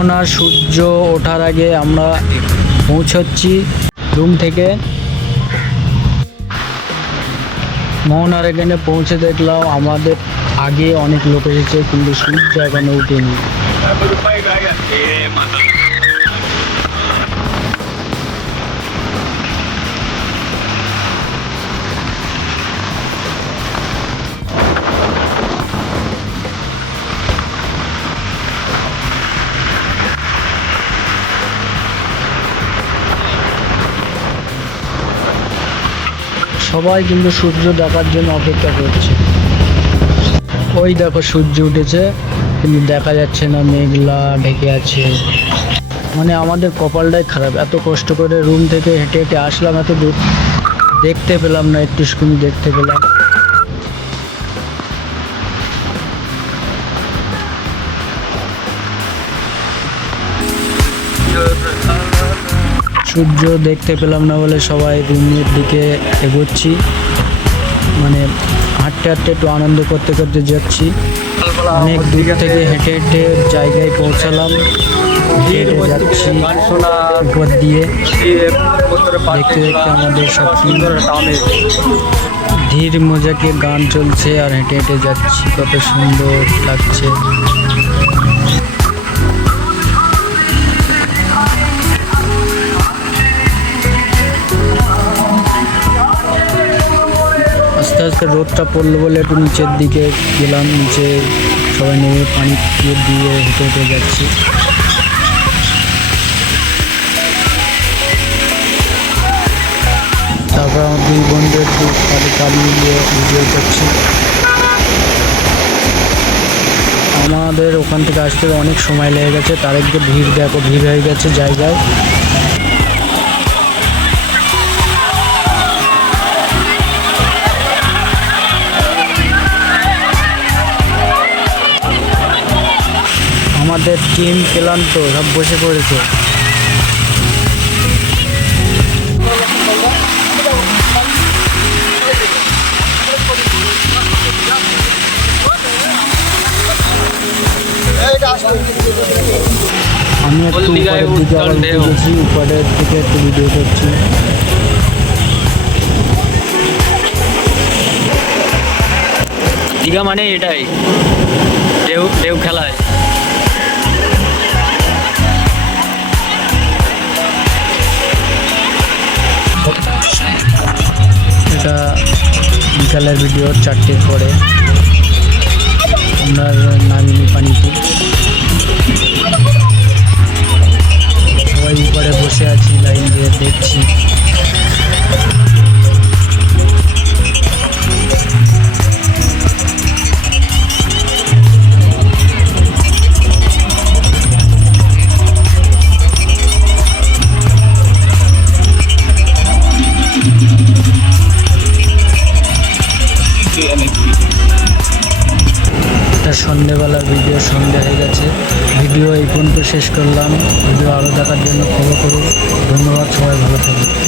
মোহনার সূর্য ওঠার আগে আমরা পৌঁছচ্ছি রুম থেকে। মোহনার এখানে পৌঁছে দেখলাম আমাদের আগে অনেক লোক এসেছে, কিন্তু সূর্য এখনো উঠেনি। সবাই কিন্তু সূর্য দেখার জন্য অপেক্ষা করছে। ওই দেখো সূর্য উঠেছে, কিন্তু দেখা যাচ্ছে না, মেঘলা ঢেকে আছে। মানে আমাদের কপালটাই খারাপ, এত কষ্ট করে রুম থেকে হেঁটে হেঁটে আসলাম, এত দূর দেখতে পেলাম না, একটুখানি দেখতে পেলাম। সূর্য দেখতে পেলাম না বলে সবাই রুমের দিকে এগোচ্ছি, মানে হাঁটতে হাঁটতে একটু আনন্দ করতে করতে যাচ্ছি। অনেক দূর থেকে হেঁটে হেঁটে জায়গায় পৌঁছালাম, হেঁটে হেঁটে যাচ্ছি উপর দিয়ে। দেখতে দেখতে আমাদের সব ধীর মজাকে গান চলছে আর হেঁটে হেঁটে যাচ্ছি, কত সুন্দর লাগছে। আস্তে আস্তে রোদটা পড়লো বলে একটু নিচের দিকে গেলাম, নিচে সবাই নেমে পানি দিয়ে হেঁটে হেঁটে যাচ্ছি। তারপর আমার দুই বন্ধু একটু কালি দিয়ে ভিডিও করছি। আমাদের ওখান থেকে আসতে অনেক সময় লেগে গেছে, তার একটু ভিড় দেখো, ভিড় হয়ে গেছে জায়গায়। আমাদের টিম ক্লান্ত, সব বসে পড়েছে। আমি একটু উপরের দিকে আবার উঠে গেছি, উপরের থেকে একটু ভিডিও করছি। দীঘা মানে এটাই, ঢেউ ঢেউ খেলায়। এটা বিকালের ভিডিও, 4টের পরে আমরা নামিনি পানিতে। সবাই উপরে বসে আছি, লাইন দিয়ে দেখছি। এটা সন্ধ্যেবেলার ভিডিও, সন্ধ্যে হয়ে গেছে। ভিডিও এই পর্যন্ত শেষ করলাম। ভিডিও আরও দেখার জন্য ফলো করুন। ধন্যবাদ, সবাই ভালো থাকুন।